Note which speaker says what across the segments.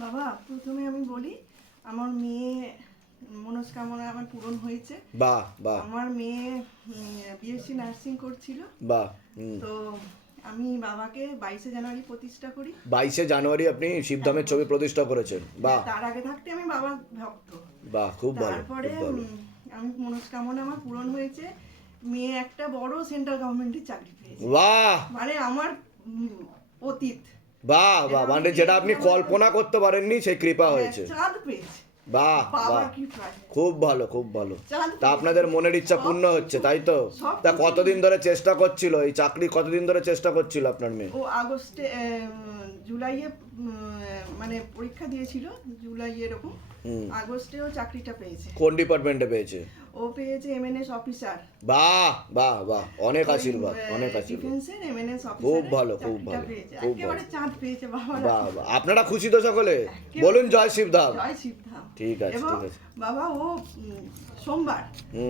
Speaker 1: বাবা প্রথমে আমি বলি আমার মেয়ে মনস্কামনা আমার পূরণ হয়েছে।
Speaker 2: বাহ বাহ।
Speaker 1: আমার মেয়ে বিএসসি নার্সিং করছিল।
Speaker 2: বাহ
Speaker 1: তো আমি বাবাকে বাইশে জানুয়ারি প্রতিষ্ঠা করি।
Speaker 2: বাইশে জানুয়ারি আপনি শিবধামের ছবি প্রতিষ্ঠা করেছেন। বাহ।
Speaker 1: তার আগে থাকতে আমি বাবার ভক্ত।
Speaker 2: বাহ খুব ভালো
Speaker 1: তারপরে আমি মনস্কামনা আমার পূরণ হয়েছে। মেয়ে একটা বড় সেন্ট্রাল গভর্নমেন্টের চাকরি পেয়েছে।
Speaker 2: বাহ!
Speaker 1: মানে আমার অতীত।
Speaker 2: বাহ বাহ মানে যেটা আপনি কল্পনা করতে পারেননি সেই কৃপা হয়েছে।
Speaker 1: হ্যাঁ, চাঁদ পেয়েছে।
Speaker 2: বাহ বাহ। খুব ভালো খুব ভালো। তা আপনাদের মনের ইচ্ছা পূর্ণ হচ্ছে তাই তো? তা কতদিন ধরে চেষ্টা করছিল এই চাকরি কতদিন ধরে চেষ্টা করছিল আপনার মেয়ে?
Speaker 1: ও আগস্টে জুলাইয়ে মানে পরীক্ষা দিয়েছিল জুলাই এরকম।
Speaker 2: হুম।
Speaker 1: আগস্টে চাকরিটা পেয়েছে।
Speaker 2: কোন ডিপার্টমেন্টে পেয়েছে?
Speaker 1: ও পেয়েছে এমএনএস অফিসার
Speaker 2: বাহ বাহ বাহ অনেক আশীর্বাদ অনেক আশীর্বাদ।
Speaker 1: ডিফেন্সের এমএনএস অফিসার
Speaker 2: খুব ভালো, খুব ভালো,
Speaker 1: পেয়েছে।
Speaker 2: খুব
Speaker 1: একেবারে চাঁদ পেয়েছে বাবা
Speaker 2: বাহ বাহ আপনারা খুশি তো সকলে? বলুন জয় শিবধাম
Speaker 1: জয় শিবধাম
Speaker 2: ঠিক আছে, ঠিক আছে।
Speaker 1: বাবা ও সোমবার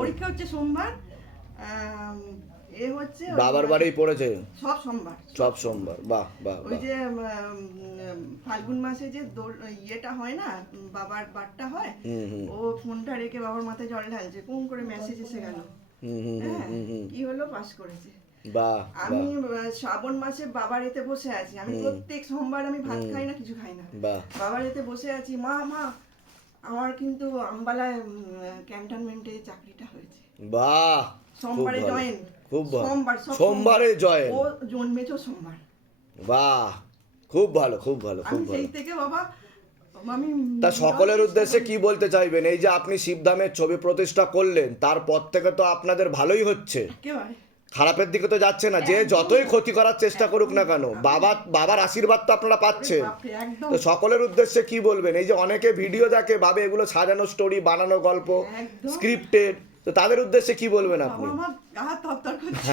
Speaker 1: পরীক্ষা হচ্ছে সোমবার এ হচ্ছে
Speaker 2: বাবার বাড়ি পড়েছে?
Speaker 1: সব সোমবার।
Speaker 2: সব সোমবার বাহ বাহ
Speaker 1: ওই যে ফাল্গুন মাসে যে ইয়েটা হয় না বাবার বারটা হয় ও ফোনটা রেখে বাবার মাথায় জল ঢালছে কোন করে মেসেজ এসে গেল। হ্যাঁ কি হলো পাস করেছে। আমি শ্রাবণ মাসে বাবার এতে বসে আছি আমি প্রত্যেক সোমবার আমি ভাত খাই না কিছু খাই না। বাবার এতে বসে আছি মা মা আমার কিন্তু আম্বালায় ক্যান্টনমেন্টে চাকরিটা হয়েছে।
Speaker 2: বাহ
Speaker 1: সোমবারে জয়েন
Speaker 2: খুব ভালো।
Speaker 1: সোমবার
Speaker 2: সোমবারে জয়েন।
Speaker 1: ও জন্মেছো সোমবার।
Speaker 2: বাহ খুব ভালো খুব ভালো খুব ভালো
Speaker 1: সেই থেকে বাবা
Speaker 2: তা সকলের উদ্দেশ্যে কি বলতে চাইবেন? এই যে আপনি শিবধামের ছবি প্রতিষ্ঠা করলেন তারপর থেকে তো আপনাদের ভালোই হচ্ছে। খারাপের দিকে তো যাচ্ছে না যে যতই ক্ষতি করার চেষ্টা করুক না কেন বাবা বাবার আশীর্বাদ তো আপনারা পাচ্ছেন। তো সকলের উদ্দেশ্যে কি বলবেন? এই যে অনেকে ভিডিও দেখে ভাবে এগুলো সাজানো স্টোরি বানানো গল্প। স্ক্রিপ্টেড তো তাদের উদ্দেশ্যে কি বলবেন আপনি?
Speaker 1: করছে।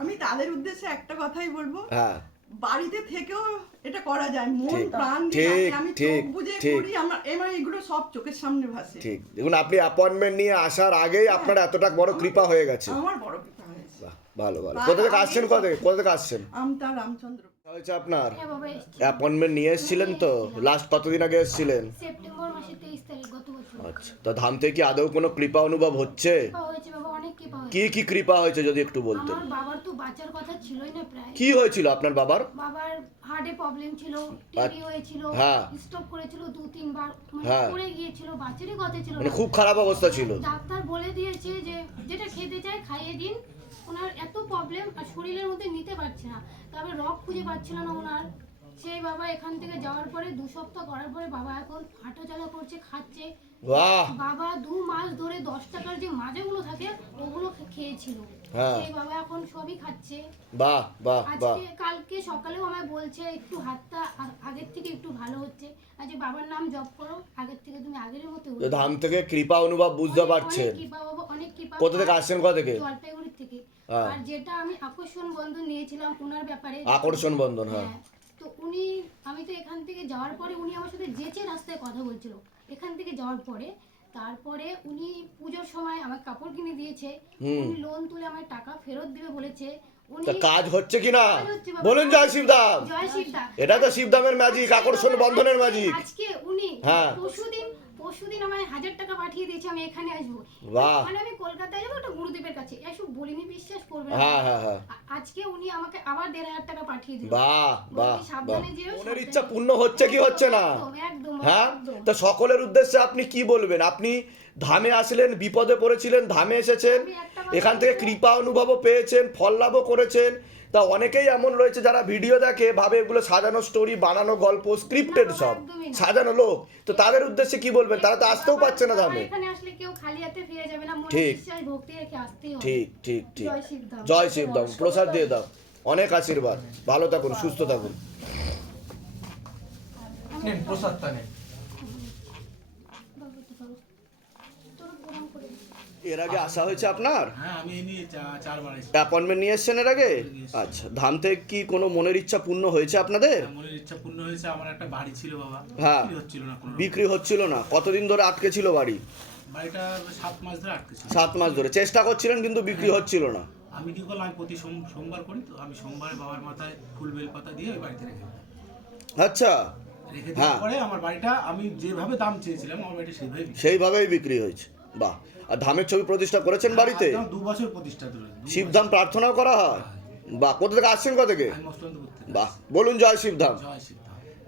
Speaker 1: আমি তাদের উদ্দেশ্যে একটা কথাই বলব।
Speaker 2: হ্যাঁ।
Speaker 1: বাড়িতে থেকেও এটা করা যায়। মন প্রাণ দিয়ে আমি
Speaker 2: ঠিক,
Speaker 1: চোখ বুঝে করি আমার এগুলো সব চোখের সামনে ভাসে।
Speaker 2: ঠিক। দেখুন আপনি অ্যাপয়েন্টমেন্ট নিয়ে আসার আগেই আপনার এতটা বড় কৃপা হয়ে গেছে।
Speaker 1: আমার বড় কৃপা হয়েছে
Speaker 2: বাহ, ভালো ভালো। কোথা থেকে আসছেন কোথা থেকে কোথা থেকে আসছেন?
Speaker 1: আমতা রামচন্দ্র।
Speaker 2: হয়েছে আপনার?
Speaker 3: হ্যাঁ
Speaker 2: অ্যাপয়েন্টমেন্ট নিয়ে এসেছিলেন তো? লাস্ট কতদিন আগে এসেছিলেন?
Speaker 3: সেপ্টেম্বর মাসের তেইশ তারিখ। গত বছর
Speaker 2: আচ্ছা তো ধাম থেকে আদৌ কোনো কৃপা অনুভব হচ্ছে?
Speaker 3: হয়েছে বাবা অনেক কৃপা হয়েছে।
Speaker 2: কি কি কৃপা হয়েছে যদি একটু বলতেন?
Speaker 3: আমার বাবার তো বাঁচার কথা ছিলই না প্রায়।
Speaker 2: কি হয়েছিল আপনার বাবার?
Speaker 3: বাবার হার্টে প্রবলেম ছিল টিবি হয়েছিল
Speaker 2: হ্যাঁ।
Speaker 3: স্টপ করেছিল দু তিনবার। মানে
Speaker 2: হ্যাঁ।
Speaker 3: পড়ে গিয়েছিল বাঁচারই কথা ছিল
Speaker 2: মানে
Speaker 3: না।
Speaker 2: খুব খারাপ অবস্থা ছিল।
Speaker 3: ডাক্তার বলে দিয়েছে যে যেটা খেতে চায় খাইয়ে দিন। ওনার এত প্রবলেম আর শরীরের মধ্যে নিতে পারছে না। তবে রক খুঁজে পাচ্ছিল না ওনার। সেই বাবা এখান থেকে যাওয়ার পরে দু সপ্তাহ করার পরে বাবা এখন হাঁটা হাঁটাচলা করছে খাচ্ছে।
Speaker 2: বাহ।
Speaker 3: বাবা দু মাস ধরে দশ টাকার যে মাজাগুলো থাকে ওগুলো খেয়েছিল।
Speaker 2: হ্যাঁ।
Speaker 3: সেই বাবা এখন সবই খাচ্ছে।
Speaker 2: বাহ বাহ বাহ।
Speaker 3: কালকে সকালেও আমায় বলছে একটু হাতটা আগের থেকে একটু ভালো হচ্ছে। আর বাবার নাম জপ করো আগের থেকে তুমি
Speaker 2: ধাম থেকে কৃপা অনুভব বুঝতে পারছেন।
Speaker 3: কৃপা বাবা অনেক কৃপা
Speaker 2: কোথা থেকে আসছেন কোথা থেকে?
Speaker 3: জলপাইগুড়ি থেকে।
Speaker 2: হ্যাঁ।
Speaker 3: আর যেটা আমি আকর্ষণ বন্ধন নিয়েছিলাম ওনার ব্যাপারে।
Speaker 2: আকর্ষণ বন্ধন হ্যাঁ।
Speaker 3: হ্যাঁ তো উনি আমি তো এখান থেকে যাওয়ার পরে উনি আমার সাথে যেচে রাস্তায় কথা বলছিল। এখান থেকে যাওয়ার পরে তারপরে উনি পুজোর সময় আমার কাপড় কিনে দিয়েছে উনি লোন তুলে আমার টাকা ফেরত দিবে বলেছে উনি
Speaker 2: কাজ হচ্ছে
Speaker 3: কিনা।
Speaker 2: বলুন জয়
Speaker 3: শিবদাম
Speaker 2: এটা তো শিবদামের ম্যাজিক আকর্ষণ বন্ধনের ম্যাজিক
Speaker 3: আজকে উনি
Speaker 2: হ্যাঁ।
Speaker 3: আমায় হাজার টাকা পাঠিয়ে দিয়েছে আমি এখানে আসব।
Speaker 2: বাহ।
Speaker 3: মানে আমি কলকাতায় যাব ওটা গুরুদেবের কাছে। এসব বলিনি বিশ্বাস করবে না।
Speaker 2: হ্যাঁ হ্যাঁ হ্যাঁ।
Speaker 3: আজকে উনি আমাকে আবার দেড় হাজার টাকা পাঠিয়ে দিল।
Speaker 2: বাহ বাহ
Speaker 3: সাবধানে যেও,
Speaker 2: ইচ্ছা পূর্ণ হচ্ছে কি হচ্ছে না?
Speaker 3: একদম,
Speaker 2: হ্যাঁ। তা সকলের উদ্দেশ্যে আপনি কি বলবেন? আপনি ধামে আসলেন বিপদে পড়েছিলেন ধামে এসেছেন এখান থেকে কৃপা অনুভবও পেয়েছেন ফল লাভও করেছেন তা অনেকেই এমন রয়েছে যারা ভিডিও দেখে ভাবে এগুলো সাজানো স্টোরি বানানো গল্প স্ক্রিপ্টেড সব। সাজানো লোক। তো তাদের উদ্দেশ্যে কি বলবেন? তারা তো আসতেও পারছে না
Speaker 3: মনে
Speaker 2: ঠিক। ঠিক ঠিক ঠিক।
Speaker 3: জয় শিবধাম
Speaker 2: প্রসাদ দিয়ে দাও। অনেক আশীর্বাদ। ভালো থাকুন সুস্থ থাকুন।
Speaker 4: নেন প্রসাদটা নেন
Speaker 3: বাবা, তো বাবা, তোরা প্রণাম করে দিস।
Speaker 2: এর আগে আসা হয়েছে আপনার?
Speaker 4: হ্যাঁ আমি এই নিয়ে চা- চারবার এসেছি।
Speaker 2: অ্যাপয়েন্টমেন্ট নিয়ে এসছেন এর আগে? আচ্ছা ধাম থেকে কি কোনো মনের ইচ্ছা পূর্ণ হয়েছে আপনাদের?
Speaker 4: মনের ইচ্ছা পূর্ণ হয়েছে আমার একটা বাড়ি ছিল বাবা।
Speaker 2: হ্যাঁ।
Speaker 4: বিক্রি হচ্ছিল না কোনো রকম।
Speaker 2: বিক্রি হচ্ছিল না। কতদিন ধরে আটকে ছিল বাড়ি?
Speaker 4: বাড়িটা সাত মাস ধরে আটকে ছিল।
Speaker 2: সাত মাস ধরে। চেষ্টা করছিলেন কিন্তু বিক্রি হচ্ছিল না।
Speaker 4: আমি কি করলাম আমি প্রতি সোম- সোমবার করি তো আমি সোমবারে বাবার মাথায় ফুল বেল পাতা দিয়ে ওই বাড়িতে রেখে।
Speaker 2: আচ্ছা।
Speaker 4: রেখে
Speaker 2: হ্যাঁ।
Speaker 4: দেওয়ার পরে আমার বাড়িটা আমি যেভাবে দাম চেয়েছিলাম আমার বাড়িটা সেইভাবে বিক্রি।
Speaker 2: সেইভাবেই বিক্রি হয়েছে। বাহ আর ধামের ছবি প্রতিষ্ঠা করেছেন বাড়িতে?
Speaker 4: একদম দু বছর প্রতিষ্ঠা
Speaker 2: শিবধাম প্রার্থনাও করা হয়? বাহ কোথা থেকে আসছেন কোথা থেকে? বাহ বলুন জয় শিবধাম।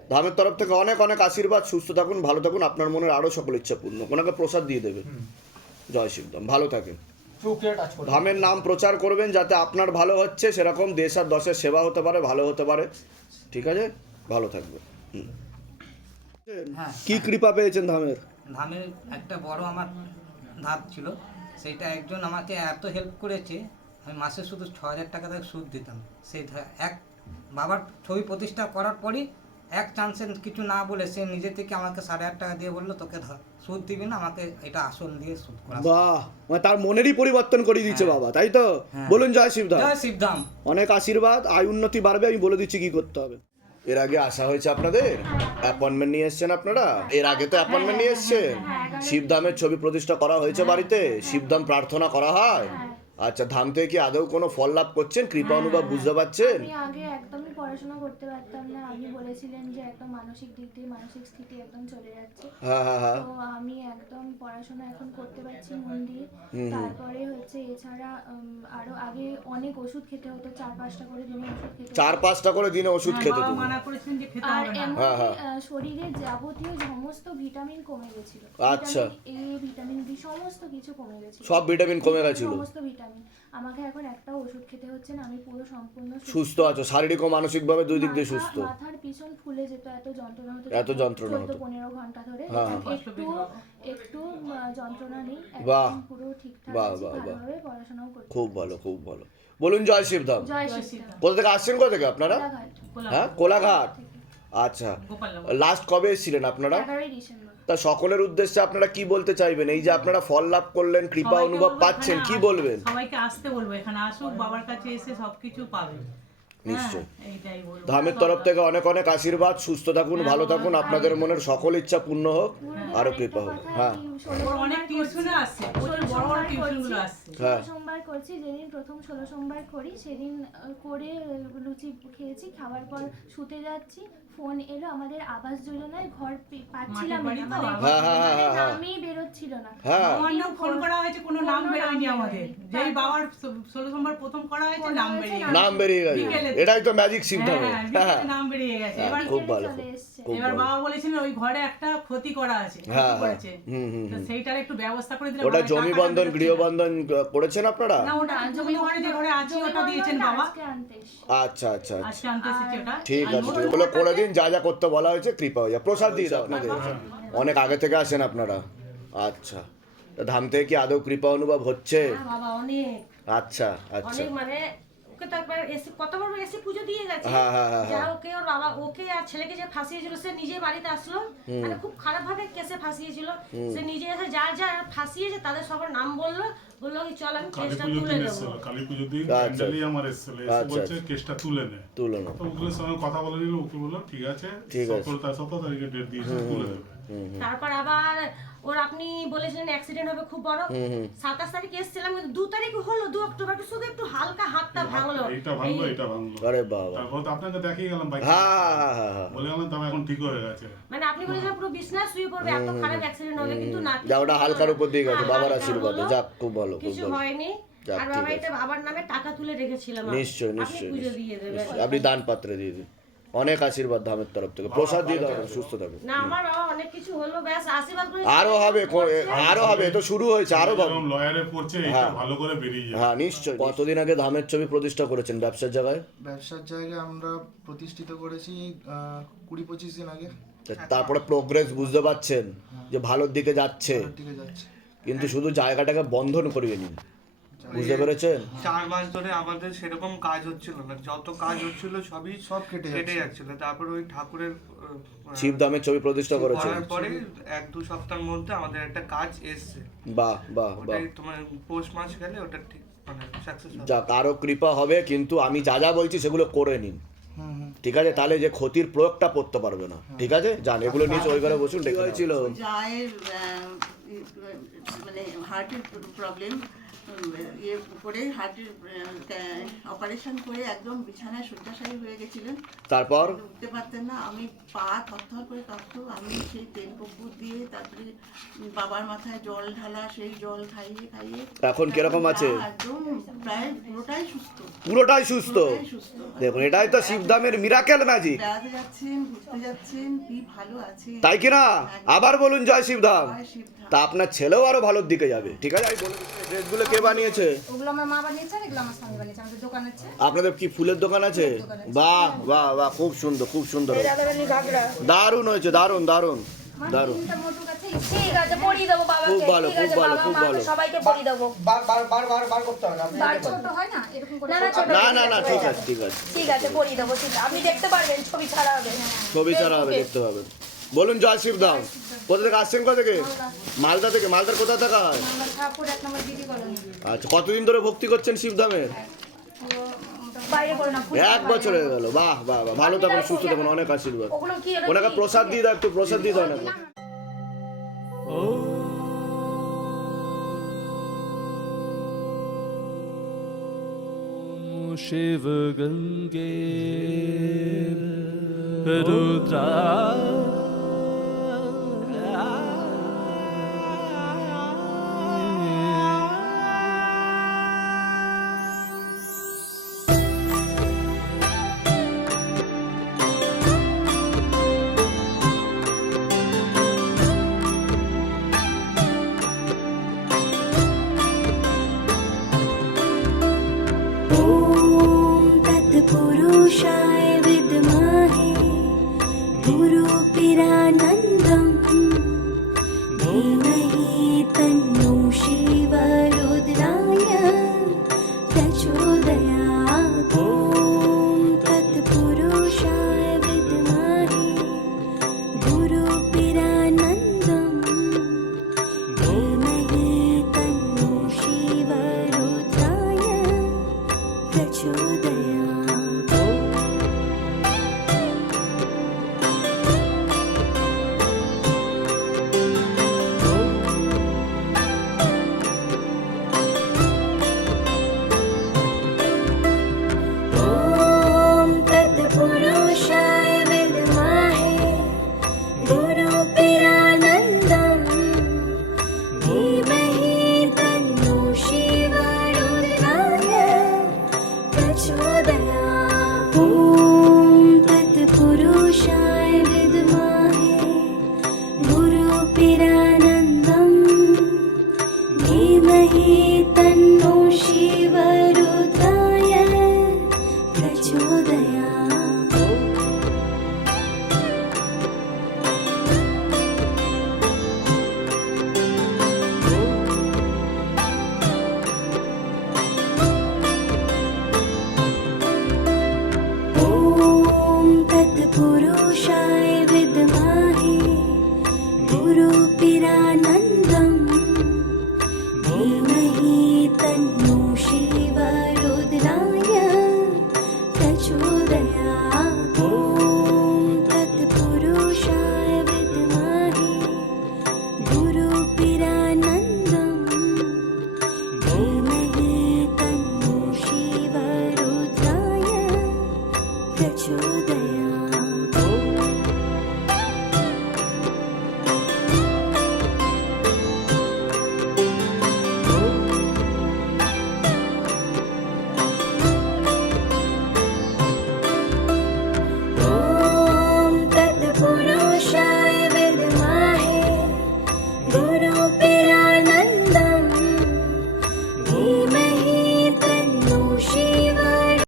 Speaker 2: ধামের তরফ থেকে অনেক অনেক আশীর্বাদ সুস্থ থাকুন ভালো থাকুন আপনার মনের আরও সকল ইচ্ছা পূর্ণ ওনাকে প্রসাদ দিয়ে দেবে জয় শিবধাম ভালো থাকেন। ধামের নাম প্রচার করবেন যাতে আপনার ভালো হচ্ছে সেরকম দেশ আর দশের সেবা হতে পারে ভালো হতে পারে। ঠিক আছে? ভালো থাকবে হুম।
Speaker 5: হ্যাঁ।
Speaker 2: কি কৃপা পেয়েছেন ধামের?
Speaker 5: ধানের একটা বড় আমার ধাপ ছিল সেইটা একজন আমাকে এত হেল্প করেছে আমি মাসে শুধু ছ হাজার টাকা তাকে সুদ দিতাম। সেই এক বাবার ছবি প্রতিষ্ঠা করার পরই এক চান্সে কিছু না বলে সে নিজে থেকে আমাকে সাড়ে আট টাকা দিয়ে বলল তোকে ধা- সুদ দিবি না আমাকে এটা আসল দিয়ে সুদ করা
Speaker 2: বাহ! মানে তার মনেরই পরিবর্তন করে দিয়েছে বাবা তাই তো?
Speaker 5: হ্যাঁ।
Speaker 2: বলুন জয় শিবধাম।
Speaker 5: জয় শিবধাম।
Speaker 2: অনেক আশীর্বাদ আয় উন্নতি বাড়বে আমি বলে দিচ্ছি কি করতে হবে। এর আগে আসা হয়েছে আপনাদের? অ্যাপয়েন্টমেন্ট নিয়ে এসছেন আপনারা? এর আগে তো অ্যাপয়েন্টমেন্ট নিয়ে এসছেন। শিবধামের ছবি প্রতিষ্ঠা করা হয়েছে বাড়িতে? শিবধাম প্রার্থনা করা হয়? আচ্ছা ধাম থেকে কি আদৌ কোনো ফল লাভ করছেন? কৃপা অনুভব বুঝতে পারছেন?
Speaker 6: আগে একদমই পড়াশোনা করতে পারতাম না। আপনি বলেছিলেন যে একদম মানসিক দিক দিয়ে মানসিক স্থিতি একদম চলে যাচ্ছে।
Speaker 2: হ্যাঁ হ্যাঁ হ্যাঁ
Speaker 6: তো আমি একদম পড়াশোনা এখন করতে পারছি মন দিয়ে তারপরে হচ্ছে এছাড়া আরও আগে অনেক ওষুধ খেতে হতো চার পাঁচটা করে দিনে ওষুধ খেতে
Speaker 2: চার পাঁচটা করে দিনে ওষুধ খেতে তুমি
Speaker 7: মানা করেছেন যে খেতে
Speaker 6: আর
Speaker 7: হবে না।
Speaker 2: হ্যাঁ, হ্যাঁ।
Speaker 6: আহ, শরীরের যাবতীয় সমস্ত ভিটামিন কমে গেছিল।
Speaker 2: আচ্ছা।
Speaker 6: এ ভিটামিন ডি সমস্ত কিছু কমে গেছিল।
Speaker 2: সব ভিটামিন কমে গেছিল।
Speaker 6: সমস্ত ভিটামিন। আমাকে এখন একটা ওষুধ খেতে হচ্ছে না আমি পুরো সম্পূর্ণ
Speaker 2: সুস্থ। আছো শারীরিক ও মানসিকভাবে দুই দিক দিয়ে সুস্থ।
Speaker 6: মাথার পিছন ফুলে যেত এত যন্ত্রণা হতো
Speaker 2: এত যন্ত্রণা হতো।
Speaker 6: পনেরো ঘণ্টা ধরে।
Speaker 2: হ্যাঁ।
Speaker 6: একটু একটু যন্ত্রণা নেই
Speaker 2: বাহ।
Speaker 6: পুরো ঠিকঠাক
Speaker 2: বাহ, বাহ, বাহ।
Speaker 6: পড়াশোনাও করছি।
Speaker 2: খুব ভালো খুব ভালো। বলুন জয় শিবধাম। কোথা থেকে আসছেন কোথা থেকে আপনারা? হ্যাঁ কোলাঘাট। আচ্ছা। লাস্ট কবে এসেছিলেন আপনারা?
Speaker 6: এগারোই ডিসেম্বর।
Speaker 2: তা সকলের উদ্দেশ্যে আপনারা কি বলতে চাইবেন? এই যে আপনারা ফল লাভ করলেন কৃপা অনুভব পাচ্ছেন কি বলবেন?
Speaker 7: সবাইকে আসতে বলব। এখানে আসুক বাবার কাছে এসে সবকিছু পাবে।
Speaker 2: নিশ্চয়।
Speaker 7: হ্যাঁ, বলব।
Speaker 2: ধামের তরফ থেকে অনেক অনেক আশীর্বাদ। সুস্থ থাকুন ভালো থাকুন। আপনাদের মনের সকল ইচ্ছা পূর্ণ হোক। আরও কৃপা হোক। হ্যাঁ।
Speaker 7: অনেক টিউশনে আসছে বড় বড় টিউশন আসছে
Speaker 2: হ্যাঁ।
Speaker 6: সোমবার করছি যেদিন প্রথম ষোলো সোমবার করি সেদিন করে লুচি খেয়েছি খাওয়ার পর শুতে যাচ্ছি ফোন এলো আমাদের আবাস যোজনায় ঘর পাচ্ছিলাম
Speaker 7: তো
Speaker 6: মানে
Speaker 7: আবাস
Speaker 2: হ্যাঁ, হ্যাঁ,
Speaker 6: আমাদের
Speaker 2: হ্যাঁ।
Speaker 6: নামই বেরোচ্ছিল না।
Speaker 7: ফোন করা হয়েছে কোনো নাম বেরোয়নি আমাদের। যেই বাবার ষোলো নম্বর প্রথম করা হয়েছে নাম বেরিয়ে
Speaker 6: নাম
Speaker 2: বেরিয়ে গেছে। এটাই তো ম্যাজিক
Speaker 7: নাম বেরিয়ে গেছে। এবার
Speaker 2: খুব ভালো
Speaker 7: এবার বাবা বলেছিলেন ওই ঘরে একটা ক্ষতি করা আছে
Speaker 2: হ্যাঁ, হ্যাঁ।
Speaker 7: করেছে। সেইটার একটু ব্যবস্থা করে দিলে
Speaker 2: ওটা জমি বন্ধন
Speaker 7: বেরোচ্ছে না।
Speaker 2: গৃহবন্ধন করেছেন আপনারা?
Speaker 7: না ওটা আঞ্জলি যে ঘরে আছে ওটা দিয়েছেন বাবা।
Speaker 2: আচ্ছা আচ্ছা আচ্ছা।
Speaker 7: আজকে আনতে এসেছে ওটা।
Speaker 2: ঠিক আছে
Speaker 7: ওই
Speaker 2: ওগুলো কোনোদিন দিন যা যা করতে বলা হয়েছে কৃপা হয়ে যায় প্রসাদ দিয়ে দাও আপনাদের অনেক আগে থেকে আসেন আপনারা। আচ্ছা। তা ধাম থেকে কি আদৌ কৃপা অনুভব হচ্ছে?
Speaker 8: হ্যাঁ বাবা অনেক।
Speaker 2: আচ্ছা আচ্ছা।
Speaker 8: অনেক মানে ওকে তো একবার এসে কতবার এসে পুজো দিয়ে গেছে।
Speaker 2: হ্যাঁ, হ্যাঁ, হ্যাঁ,
Speaker 8: যা। ওকে ওর বাবা ওকে আর ছেলেকে যে ফাঁসিয়েছিল সে নিজে বাড়িতে আসলো। মানে খুব খারাপ ভাবে কেসে ফাঁসিয়েছিল। সে নিজে এসে যার যার ফাঁসিয়েছে তাদের সবার নাম বলল। বলল কি চল আমি
Speaker 9: কালী
Speaker 8: কেসটা
Speaker 9: পুজো
Speaker 8: তুলে
Speaker 9: কালী পুজো দিন
Speaker 2: আচ্ছা।
Speaker 9: প্যান্ডেলই আমার এসেছিল এসে
Speaker 2: আচ্ছা,
Speaker 9: বলছে
Speaker 2: আচ্ছা।
Speaker 9: কেসটা তুলে নে।
Speaker 2: তুলে
Speaker 9: তো উকিলের সঙ্গে কথা বলে নিল উকিল বলল ঠিক আছে
Speaker 2: ঠিক আছে।
Speaker 9: সতেরো তারিখে ডেট দিয়েছে তুলে দেবে।
Speaker 8: তারপর আবার ওর আপনি বলেছিলেন অ্যাক্সিডেন্ট হবে খুব বড়। সাতাশ তারিখ এসেছিলাম কিন্তু দু তারিখ হলো দু অক্টোবর শুধু একটু হালকা হাতটা ভাঙলো।
Speaker 9: এইটা ভাঙলো এটা ভাঙলো।
Speaker 2: আরে বাবা।
Speaker 9: তারপর তো আপনাকে দেখিয়ে গেলাম
Speaker 2: হ্যাঁ হ্যাঁ হ্যাঁ হ্যাঁ
Speaker 9: বলে গেলাম তবে এখন ঠিক হয়ে গেছে।
Speaker 8: মানে আপনি বলেছিলেন পুরো বিছনায় শুয়ে পড়বে এত খারাপ অ্যাক্সিডেন্ট হবে কিন্তু না
Speaker 2: যা ওটা হালকার উপর দিয়ে গেছে
Speaker 8: হ্যাঁ,
Speaker 2: বাবার আশীর্বাদে। যাক খুব ভালো
Speaker 8: কিছু হয়নি। আর বাবা এটা বাবার নামে টাকা তুলে রেখেছিলাম
Speaker 2: নিশ্চয় নিশ্চয়। আপনি দান পাত্রে দিয়ে দিন। অনেক আশীর্বাদ ধামের তরফ থেকে। প্রসাদ দিয়ে দাও সুস্থ থাকুন
Speaker 8: না আমার বাবা অনেক কিছু হলো ব্যাস আশীর্বাদ করে
Speaker 2: আরও হবে আরও হবে তো শুরু হয়েছে আরও হবে
Speaker 9: লয়ারে পড়ছে এটা
Speaker 2: হ্যাঁ।
Speaker 9: ভালো করে বেরিয়ে যাবে
Speaker 2: হ্যাঁ নিশ্চয় কতদিন আগে ধামের ছবি প্রতিষ্ঠা করেছেন ব্যবসার জায়গায়?
Speaker 10: ব্যবসার জায়গায় আমরা প্রতিষ্ঠিত করেছি আহ, কুড়ি পঁচিশ দিন আগে।
Speaker 2: তারপরে প্রোগ্রেস বুঝতে পারছেন যে ভালোর দিকে যাচ্ছে।
Speaker 10: ওর দিকে যাচ্ছে।
Speaker 2: কিন্তু শুধু জায়গাটাকে বন্ধন করিয়ে নিন। বুঝতে পেরেছেন?
Speaker 11: চার মাস ধরে আমাদের সেরকম কাজ হচ্ছিল না। যত কাজ হচ্ছিল সবই
Speaker 10: সব কেটে
Speaker 11: কেটে যাচ্ছিল। তারপর ওই ঠাকুরের
Speaker 2: শিবধামের ছবি প্রতিষ্ঠা
Speaker 11: করার পরে এক দু সপ্তাহের মধ্যে আমাদের একটা কাজ এসছে।
Speaker 2: বাহ বাহ বাহ।
Speaker 11: তোমার পৌষ মাস গেলে ওটা ঠিক মানে
Speaker 2: যাক আরও কৃপা হবে কিন্তু আমি যা যা বলছি সেগুলো করে নিন। ঠিক আছে? তাহলে যে ক্ষতির প্রয়োগটা পড়তে পারবে না। ঠিক আছে? যান এগুলো নিয়ে ওই ঘরে বসুন ডেকে হয়েছিল?
Speaker 12: মানে হার্টের প্রবলেম ইয়ে হার্টের অপারেশন করে একদম বিছানায় শয্যাশায়ী হয়ে গেছিলেন।
Speaker 2: তারপর?
Speaker 12: উঠতে পারতেন না। আমি পা থরথর করে কাঁপতো। আমি সেই তেল কপুর দিয়ে তারপরে বাবার মাথায় জল ঢালা সেই জল খাইয়ে খাইয়ে
Speaker 2: এখন কীরকম আছে?
Speaker 12: একদম প্রায় পুরোটাই সুস্থ।
Speaker 2: পুরোটাই সুস্থ? দেখুন এটাই তো শিবধামের মিরাকেল ম্যাজিক
Speaker 12: বেড়াতে যাচ্ছেন ঘুরতে যাচ্ছেন কি ভালো আছে।
Speaker 2: তাই কি না? আবার বলুন জয় শিবধাম। তা আপনার ছেলেও আরও ভালোর দিকে যাবে। ঠিক আছে? আমি বলে দিচ্ছি, ড্রেসগুলো কে বানিয়েছে?
Speaker 13: ওগুলো আমার মা বানিয়েছে আর এগুলো আমার স্বামী বানিয়েছে। আমাদের দোকান আছে।
Speaker 2: আপনাদের কি ফুলের দোকান আছে? বাহ বাহ বাহ খুব সুন্দর খুব সুন্দর। দারুণ হয়েছে দারুণ দারুণ দারুণ।
Speaker 14: ঠিক আছে পরিয়ে দেবো বাবাকে
Speaker 2: খুব ভালো খুব ভালো খুব ভালো।
Speaker 14: সবাইকে পরিয়ে দেবো
Speaker 15: বার বার বার বার বার করতে হবে না
Speaker 14: বার ছোট হয় না এরকম করে না না
Speaker 2: না না না ঠিক আছে ঠিক আছে।
Speaker 14: ঠিক আছে পরিয়ে দেবো ঠিক আপনি দেখতে পারবেন ছবি ছাড়া হবে।
Speaker 2: ছবি ছাড়া হবে দেখতে পাবেন। বলুন জয় শিবদাম। কোথা থেকে আসছেন কোথা থেকে? মালদা। থেকে। মালদার কোথা থাকা হয়? আচ্ছা কতদিন ধরে ভক্তি করছেন
Speaker 14: শিবধামের
Speaker 2: এক বছর হয়ে গেল। বাহ বাহ বাহ। ভালো থাকুন সুস্থ থাকুন। অনেক আশীর্বাদ। ওনাকে প্রসাদ দিয়ে দাও একটু প্রসাদ দিয়ে দাও
Speaker 16: না শিব
Speaker 14: গঙ্গে রুদ্রা तन्नोषिवरुताय प्रचोदयां तत्पुरुषाय विद्वाहि पुरोपिरानन्दम्